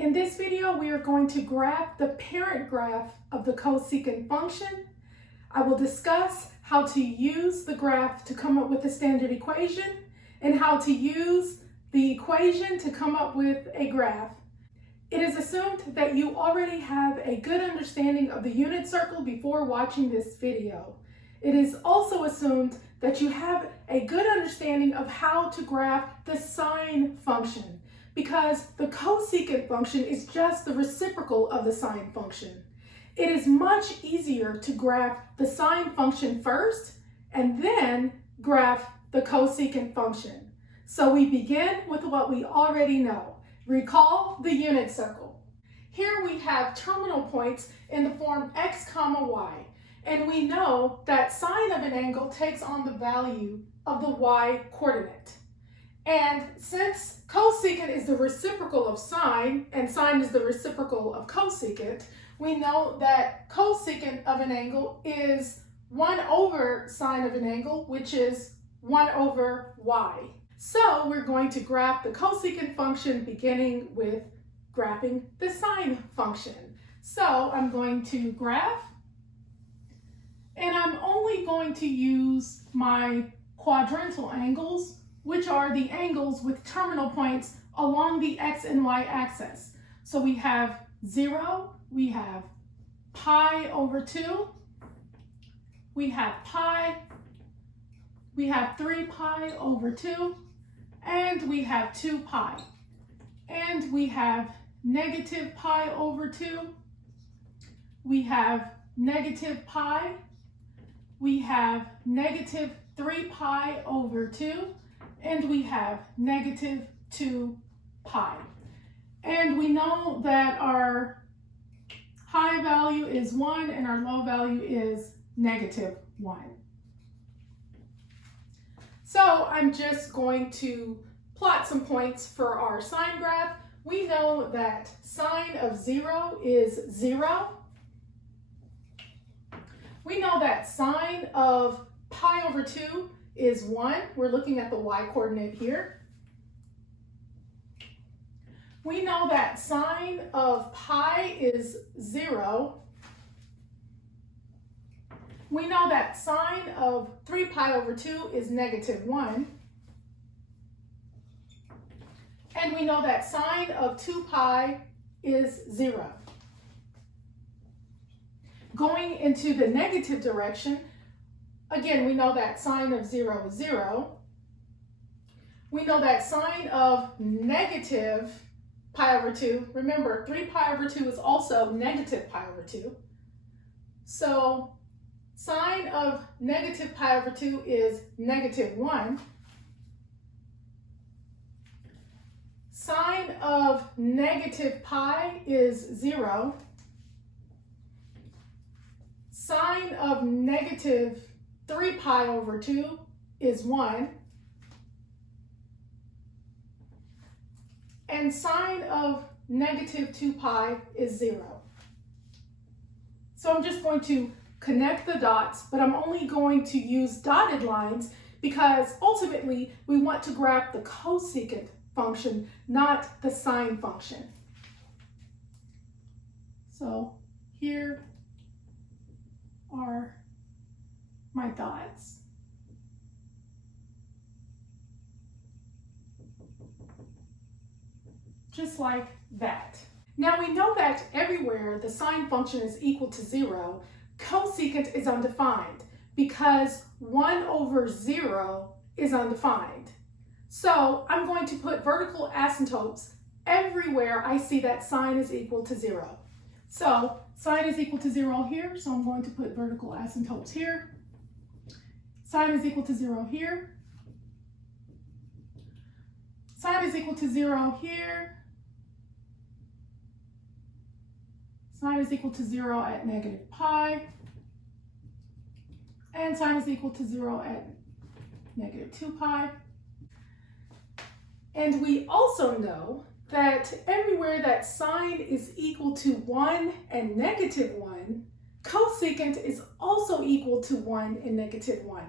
In this video, we are going to graph the parent graph of the cosecant function. I will discuss how to use the graph to come up with a standard equation and how to use the equation to come up with a graph. It is assumed that you already have a good understanding of the unit circle before watching this video. It is also assumed that you have a good understanding of how to graph the sine function, because the cosecant function is just the reciprocal of the sine function. It is much easier to graph the sine function first and then graph the cosecant function. So we begin with what we already know. Recall the unit circle. Here we have terminal points in the form x comma y, and we know that sine of an angle takes on the value of the y coordinate. And since cosecant is the reciprocal of sine, and sine is the reciprocal of cosecant, we know that cosecant of an angle is 1 over sine of an angle, which is 1 over y. So we're going to graph the cosecant function beginning with graphing the sine function. So I'm going to graph, and I'm only going to use my quadrantal angles, which are the angles with terminal points along the x and y axis. So we have 0, we have pi over 2, we have pi, we have 3 pi over 2, and we have 2 pi. And we have negative pi over 2, we have negative pi, we have negative 3 pi over 2, and we have negative 2 pi. And we know that our high value is 1 and our low value is negative 1. So I'm just going to plot some points for our sine graph. We know that sine of 0 is 0. We know that sine of pi over 2 is 1. We're looking at the y coordinate here. We know that sine of pi is 0. We know that sine of 3 pi over 2 is negative 1. And we know that sine of 2 pi is 0. Going into the negative direction, again, we know that sine of 0 is 0. We know that sine of negative pi over 2, remember 3 pi over 2 is also negative pi over 2. So sine of negative pi over 2 is negative 1. Sine of negative pi is 0. Sine of negative 3 pi over 2 is 1. And sine of negative 2 pi is 0. So I'm just going to connect the dots, but I'm only going to use dotted lines because ultimately we want to graph the cosecant function, not the sine function. So here are my dots. Just like that. Now we know that everywhere the sine function is equal to 0, cosecant is undefined because 1 over 0 is undefined. So I'm going to put vertical asymptotes everywhere I see that sine is equal to 0. So sine is equal to 0 here, so I'm going to put vertical asymptotes here. Sine is equal to 0 here. Sine is equal to 0 here. Sine is equal to 0 at negative pi. And sine is equal to 0 at negative 2 pi. And we also know that everywhere that sine is equal to 1 and negative 1, cosecant is also equal to 1 and negative 1,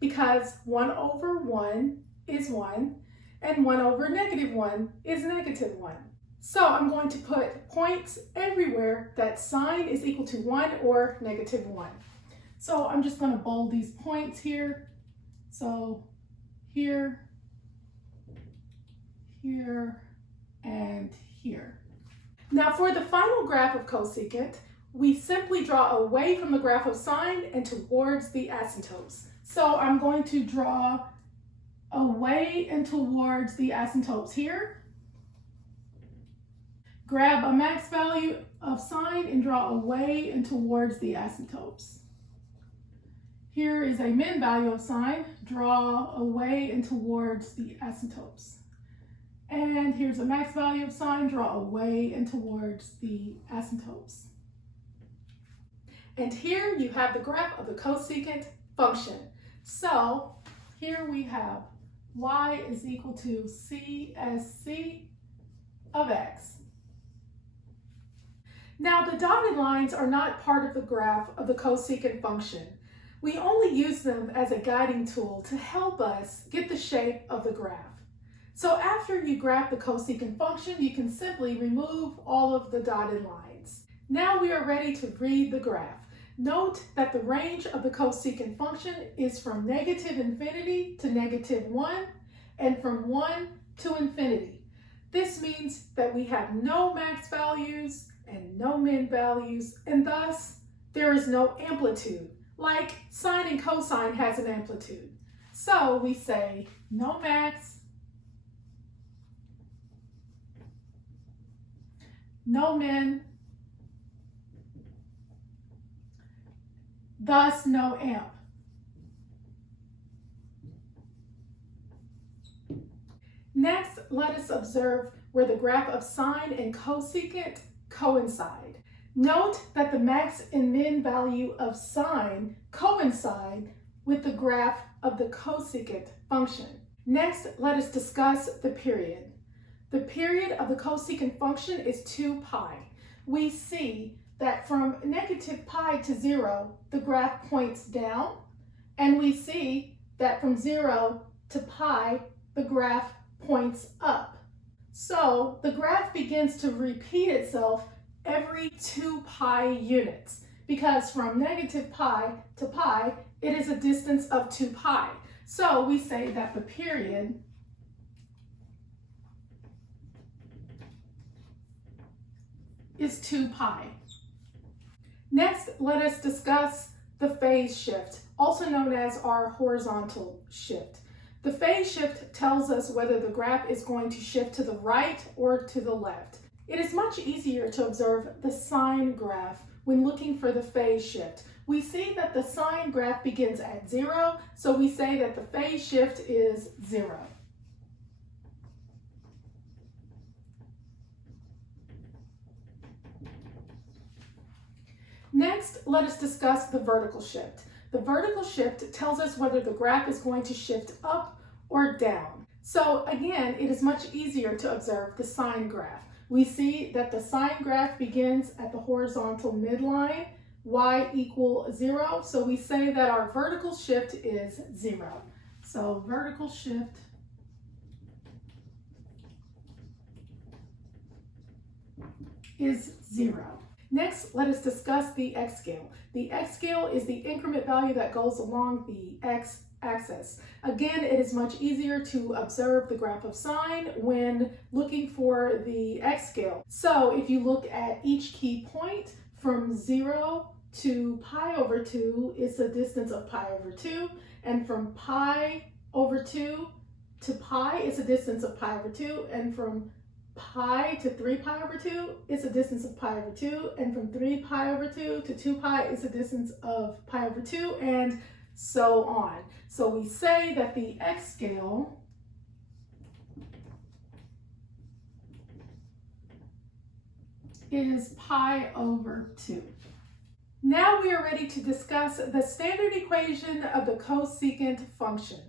because 1 over 1 is 1 and 1 over negative 1 is negative 1. So I'm going to put points everywhere that sine is equal to 1 or -1. So I'm just going to bold these points here. So here, here, and here. Now for the final graph of cosecant, we simply draw away from the graph of sine and towards the asymptotes. So I'm going to draw away and towards the asymptotes here. Grab a max value of sine and draw away and towards the asymptotes. Here is a min value of sine, draw away and towards the asymptotes. And here's a max value of sine, draw away and towards the asymptotes. And here you have the graph of the cosecant function. So here we have y is equal to CSC of x. Now the dotted lines are not part of the graph of the cosecant function. We only use them as a guiding tool to help us get the shape of the graph. So after you graph the cosecant function, you can simply remove all of the dotted lines. Now we are ready to read the graph. Note that the range of the cosecant function is from -infinity to -1 and from 1 to infinity. This means that we have no max values and no min values, and thus there is no amplitude, like sine and cosine has an amplitude. So we say no max, no min, thus no amp. Next, let us observe where the graph of sine and cosecant coincide. Note that the max and min value of sine coincide with the graph of the cosecant function. Next, let us discuss the period. The period of the cosecant function is 2 pi. We see that from -pi to 0, the graph points down, and we see that from 0 to pi, the graph points up. So the graph begins to repeat itself every 2 pi units, because from -pi to pi, it is a distance of 2 pi. So we say that the period is 2 pi. Next, let us discuss the phase shift, also known as our horizontal shift. The phase shift tells us whether the graph is going to shift to the right or to the left. It is much easier to observe the sine graph when looking for the phase shift. We see that the sine graph begins at 0, so we say that the phase shift is 0. Next, let us discuss the vertical shift. The vertical shift tells us whether the graph is going to shift up or down. So again, it is much easier to observe the sine graph. We see that the sine graph begins at the horizontal midline, y equal 0. So we say that our vertical shift is 0. So vertical shift is 0. Next, let us discuss the x-scale. The x-scale is the increment value that goes along the x-axis. Again, it is much easier to observe the graph of sine when looking for the x-scale. So if you look at each key point from 0 to pi over 2 is a distance of pi over 2, and from pi over 2 to pi is a distance of pi over 2, and from pi to 3 pi over 2 is a distance of pi over 2, and from 3 pi over 2 to 2 pi is a distance of pi over 2, and so on. So we say that the x-scale is pi over 2. Now we are ready to discuss the standard equation of the cosecant function.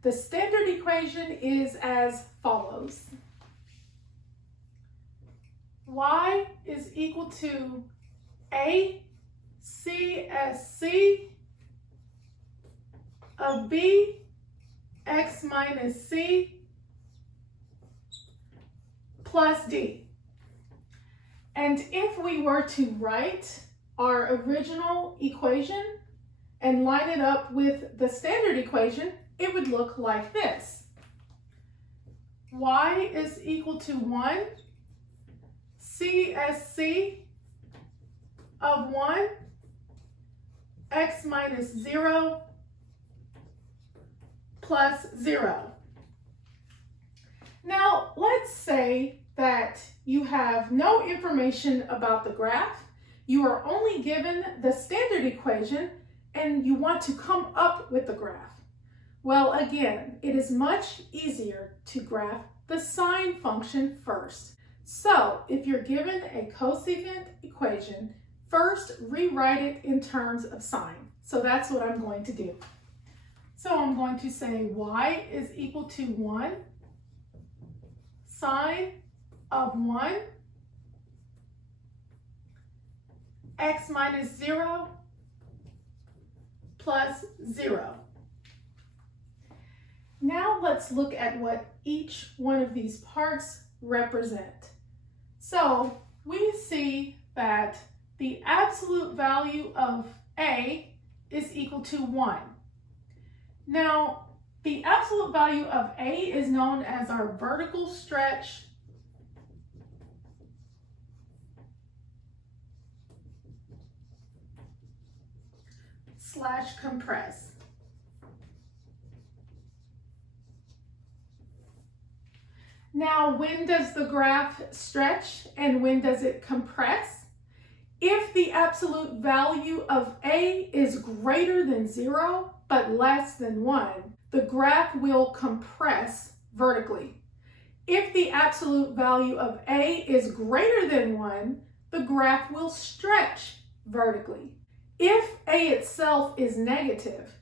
The standard equation is as follows. Y is equal to A CSC of B x minus C plus D. And if we were to write our original equation and line it up with the standard equation, it would look like this. Y is equal to 1, CSC of 1, x minus 0 plus 0. Now, let's say that you have no information about the graph. You are only given the standard equation and you want to come up with the graph. Well, again, it is much easier to graph the sine function first. So, if you're given a cosecant equation, first rewrite it in terms of sine. So that's what I'm going to do. So I'm going to say y is equal to 1 sine of 1 x minus 0 plus 0. Now let's look at what each one of these parts represent. So we see that the absolute value of A is equal to 1. Now, the absolute value of A is known as our vertical stretch / compress. Now, when does the graph stretch and when does it compress? If the absolute value of A is greater than 0 but less than 1, the graph will compress vertically. If the absolute value of A is greater than 1, the graph will stretch vertically. If A itself is negative,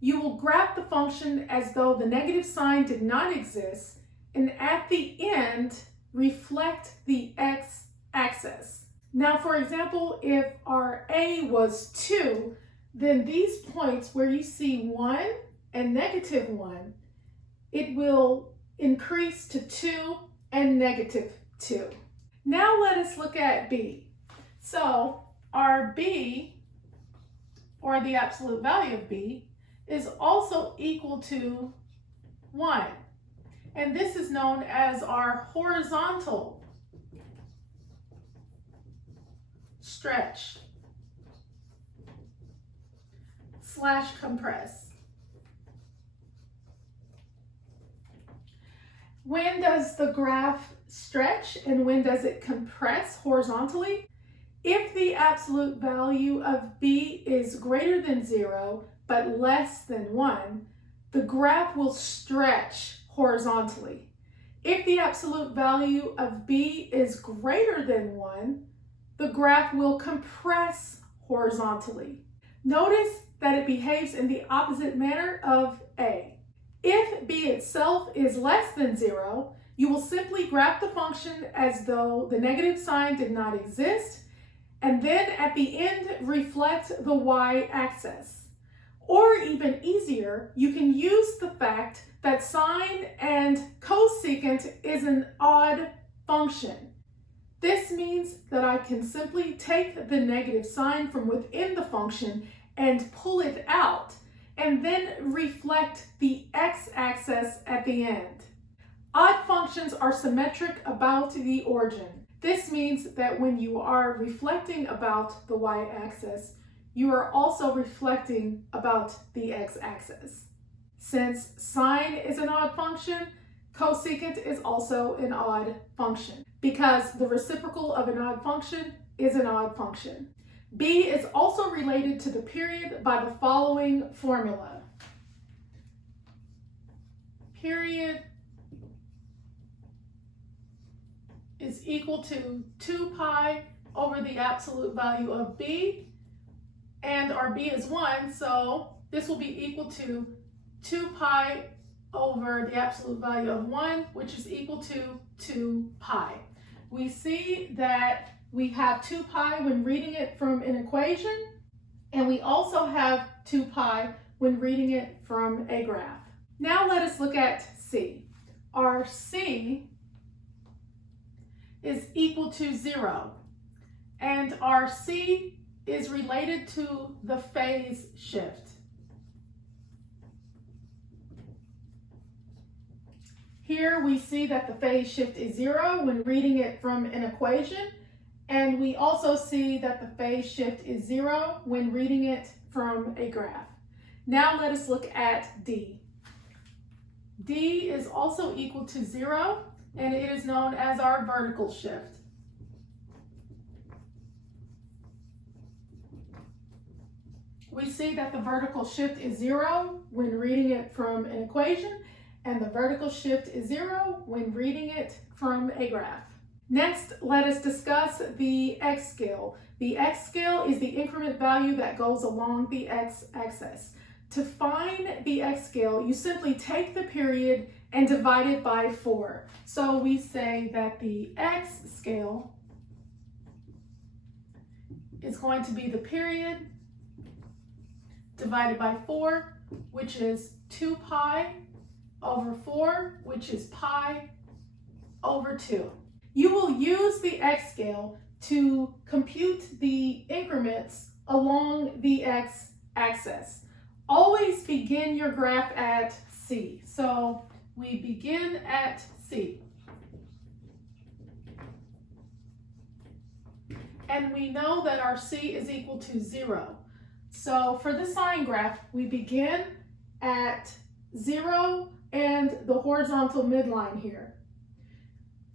you will graph the function as though the negative sign did not exist, and at the end, reflect the x-axis. Now, for example, if our A was 2, then these points where you see 1 and negative 1, it will increase to 2 and negative 2. Now let us look at B. So our B, or the absolute value of B, is also equal to 1. And this is known as our horizontal stretch / compress. When does the graph stretch and when does it compress horizontally? If the absolute value of B is greater than 0 but less than 1, the graph will stretch horizontally. If the absolute value of B is greater than 1, the graph will compress horizontally. Notice that it behaves in the opposite manner of A. If B itself is less than 0, you will simply graph the function as though the negative sign did not exist, and then at the end reflect the y-axis. Or even easier, you can use the fact that sine and cosecant is an odd function. This means that I can simply take the negative sign from within the function and pull it out, and then reflect the x-axis at the end. Odd functions are symmetric about the origin. This means that when you are reflecting about the y-axis, you are also reflecting about the x-axis. Since sine is an odd function, cosecant is also an odd function, because the reciprocal of an odd function is an odd function. B is also related to the period by the following formula. Period is equal to 2 pi over the absolute value of B, and our B is 1, so this will be equal to 2 pi over the absolute value of 1, which is equal to 2 pi. We see that we have 2 pi when reading it from an equation, and we also have 2 pi when reading it from a graph. Now let us look at C. Our C is equal to 0. And our C is related to the phase shift. Here we see that the phase shift is 0 when reading it from an equation, and we also see that the phase shift is 0 when reading it from a graph. Now let us look at D. D is also equal to 0, and it is known as our vertical shift. We see that the vertical shift is 0 when reading it from an equation, and the vertical shift is 0 when reading it from a graph. Next, let us discuss the x-scale. The x-scale is the increment value that goes along the x-axis. To find the x-scale, you simply take the period and divide it by 4. So we say that the x-scale is going to be the period divided by 4, which is 2 pi over 4, which is pi over 2. You will use the x-scale to compute the increments along the x-axis. Always begin your graph at C. So we begin at C. And we know that our C is equal to 0. So for the sine graph, we begin at 0 and the horizontal midline here.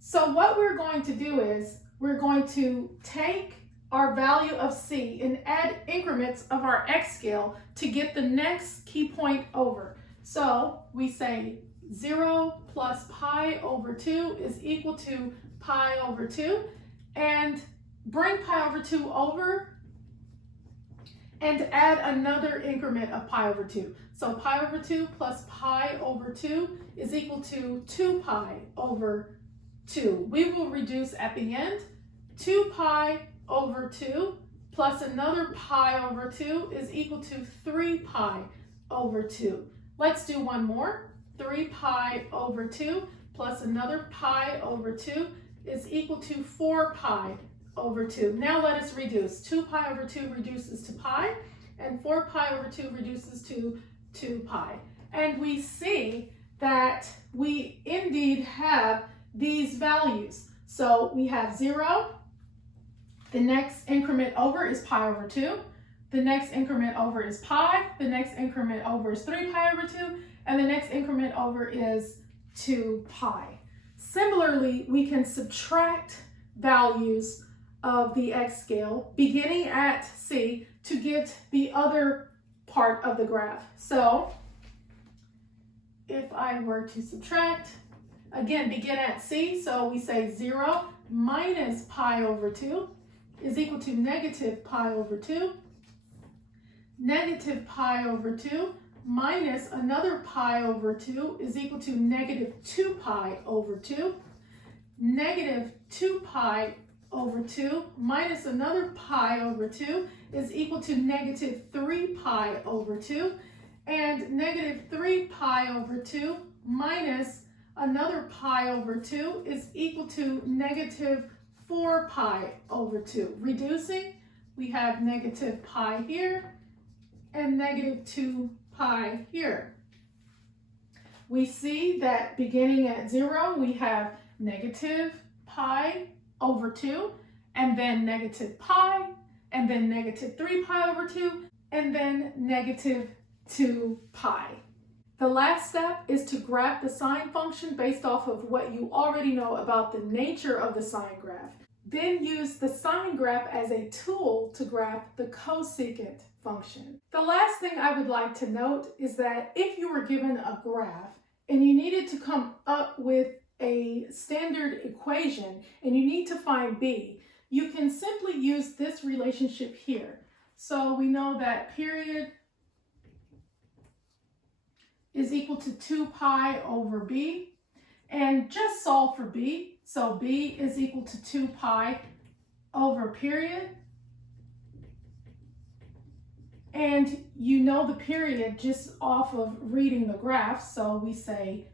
So what we're going to do is we're going to take our value of C and add increments of our x-scale to get the next key point over. So we say 0 plus pi over 2 is equal to pi over 2, and bring pi over 2 over and add another increment of pi over 2. So pi over 2 plus pi over 2 is equal to 2 pi over 2. We will reduce at the end. 2 pi over 2 plus another pi over 2 is equal to 3 pi over 2. Let's do one more. 3 pi over 2 plus another pi over 2 is equal to 4 pi over 2. Now let us reduce. 2 pi over 2 reduces to pi, and 4 pi over 2 reduces to 2 pi. And we see that we indeed have these values. So we have 0, the next increment over is pi over 2, the next increment over is pi, the next increment over is 3 pi over 2, and the next increment over is 2 pi. Similarly, we can subtract values of the x-scale beginning at C to get the other part of the graph. So if I were to subtract, again, begin at C, so we say 0 minus pi over 2 is equal to negative pi over 2. Negative pi over 2 minus another pi over 2 is equal to negative 2 pi over 2. Negative 2 pi over 2 minus another pi over 2 is equal to negative 3 pi over 2. And negative 3 pi over 2 minus another pi over 2 is equal to negative 4 pi over 2. Reducing, we have negative pi here and negative 2 pi here. We see that beginning at 0, we have negative pi over 2, and then negative pi, and then negative 3 pi over 2, and then negative 2 pi. The last step is to graph the sine function based off of what you already know about the nature of the sine graph. Then use the sine graph as a tool to graph the cosecant function. The last thing I would like to note is that if you were given a graph and you needed to come up with a standard equation and you need to find b, you can simply use this relationship here. So we know that period is equal to 2 pi over b, and just solve for b. So b is equal to 2 pi over period. And you know the period just off of reading the graph, so we say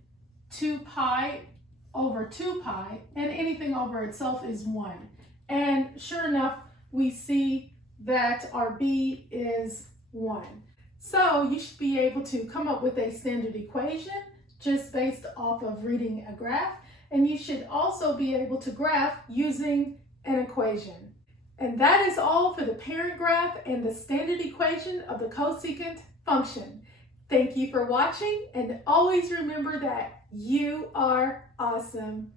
2 pi over 2 pi, and anything over itself is 1. And sure enough, we see that our b is 1. So you should be able to come up with a standard equation just based off of reading a graph, and you should also be able to graph using an equation. And that is all for the parent graph and the standard equation of the cosecant function. Thank you for watching, and always remember that you are awesome.